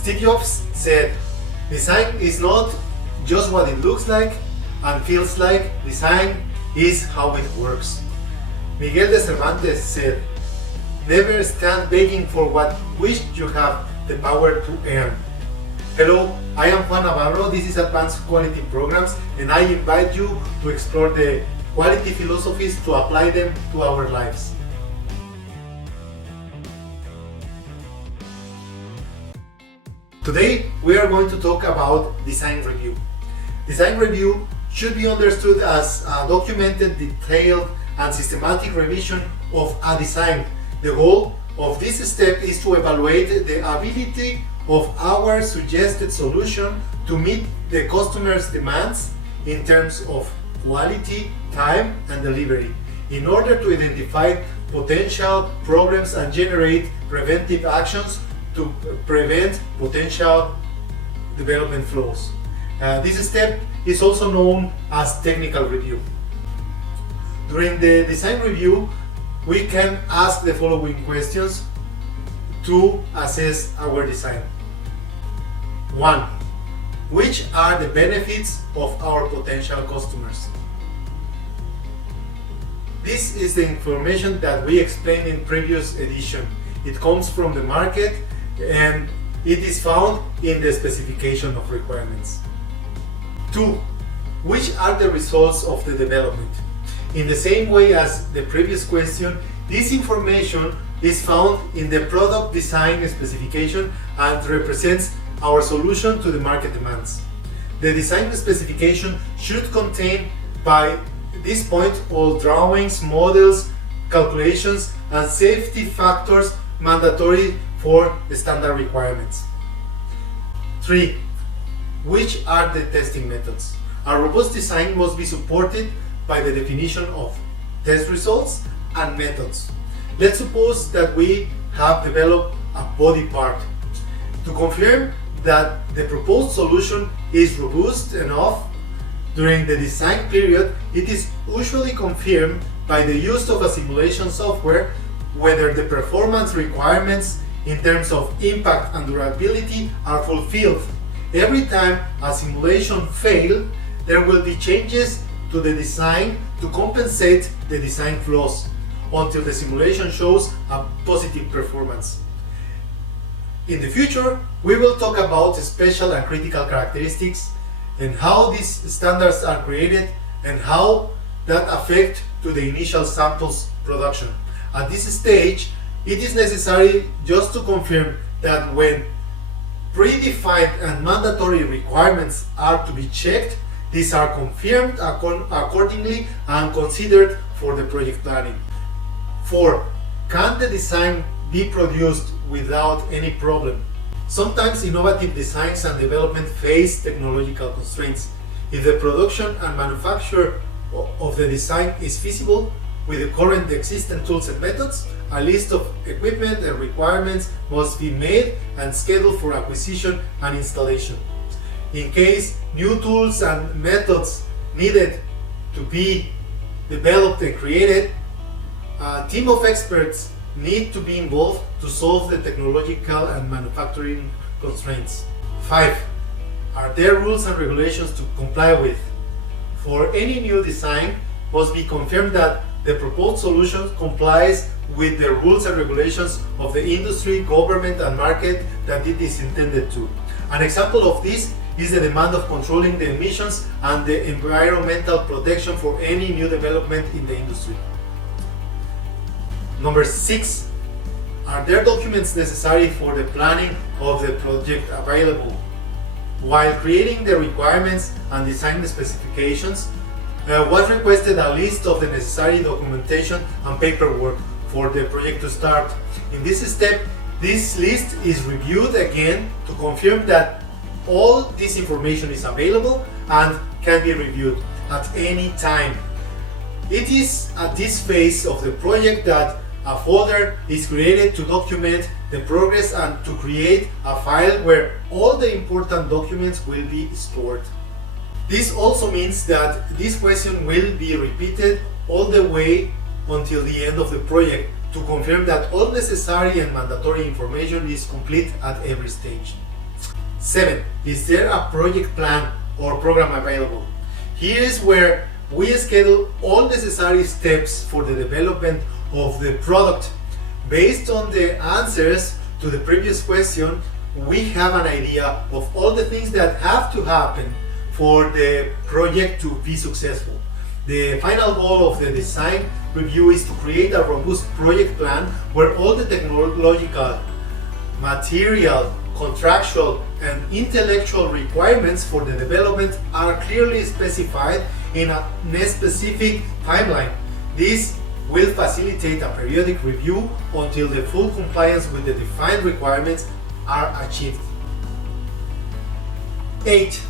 Steve Jobs said, "Design is not just what it looks like and feels like, design is how it works." Miguel de Cervantes said, "Never stand begging for what wish you have the power to earn." Hello, I am Juan Navarro, this is Advanced Quality Programs, and I invite you to explore the quality philosophies to apply them to our lives. Today we are going to talk about design review. Design review should be understood as a documented, detailed, and systematic revision of a design. The goal of this step is to evaluate the ability of our suggested solution to meet the customer's demands in terms of quality, time, and delivery, in order to identify potential problems and generate preventive actions to prevent potential development flaws. This step is also known as technical review. During the design review, we can ask the following questions to assess our design. 1. Which are the benefits of our potential customers? This is the information that we explained in previous edition. It comes from the market and it is found in the specification of requirements. 2. Which are the results of the development? In the same way as the previous question, this information is found in the product design specification and represents our solution to the market demands. The design specification should contain, by this point, all drawings, models, calculations, and safety factors mandatory for the standard requirements. 3. Which are the testing methods? A robust design must be supported by the definition of test results and methods. Let's suppose that we have developed a body part. To confirm that the proposed solution is robust enough during the design period, it is usually confirmed by the use of a simulation software whether the performance requirements in terms of impact and durability are fulfilled. Every time a simulation fails, there will be changes to the design to compensate the design flaws until the simulation shows a positive performance. In the future, we will talk about special and critical characteristics and how these standards are created and how that affect to the initial samples production. At this stage, it is necessary just to confirm that when predefined and mandatory requirements are to be checked, these are confirmed accordingly and considered for the project planning. 4. Can the design be produced without any problem? Sometimes innovative designs and development face technological constraints. If the production and manufacture of the design is feasible with the current existing tools and methods, a list of equipment and requirements must be made and scheduled for acquisition and installation. In case new tools and methods needed to be developed and created, a team of experts need to be involved to solve the technological and manufacturing constraints. 5. Are there rules and regulations to comply with? For any new design, must be confirmed that the proposed solution complies with the rules and regulations of the industry, government, and market that it is intended to. An example of this is the demand of controlling the emissions and the environmental protection for any new development in the industry. Number 6. Are there documents necessary for the planning of the project available? While creating the requirements and design specifications, was requested a list of the necessary documentation and paperwork for the project to start. In this step, this list is reviewed again to confirm that all this information is available and can be reviewed at any time. It is at this phase of the project that a folder is created to document the progress and to create a file where all the important documents will be stored. This also means that this question will be repeated all the way until the end of the project to confirm that all necessary and mandatory information is complete at every stage. 7. Is there a project plan or program available? Here is where we schedule all necessary steps for the development of the product. Based on the answers to the previous question, we have an idea of all the things that have to happen for the project to be successful. The final goal of the design review is to create a robust project plan where all the technological, material, contractual, and intellectual requirements for the development are clearly specified in a specific timeline. This will facilitate a periodic review until the full compliance with the defined requirements are achieved. 8.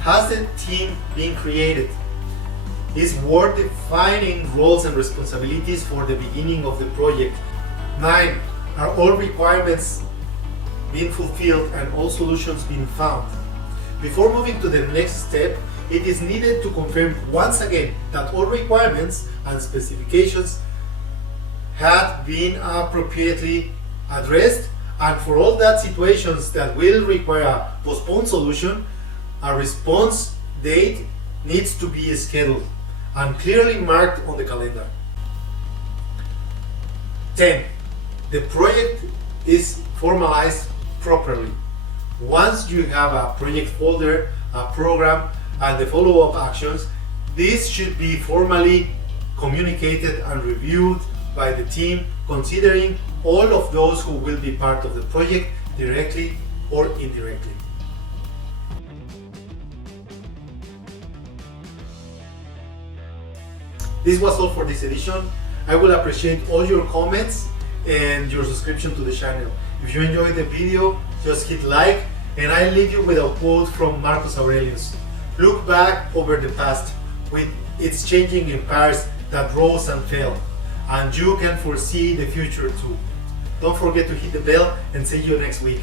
Has the team been created? It's worth defining roles and responsibilities for the beginning of the project. 9. Are all requirements being fulfilled and all solutions being found? Before moving to the next step, it is needed to confirm once again that all requirements and specifications had been appropriately addressed, and for all that situations that will require a postponed solution, a response date needs to be scheduled and clearly marked on the calendar. 10. The project is formalized properly. Once you have a project folder, a program, and the follow-up actions, this should be formally communicated and reviewed by the team, considering all of those who will be part of the project directly or indirectly. This was all for this edition. I will appreciate all your comments and your subscription to the channel. If you enjoyed the video, just hit like, and I leave you with a quote from Marcus Aurelius. Look back over the past with its changing empires that rose and fell, and you can foresee the future too. Don't forget to hit the bell, and see you next week.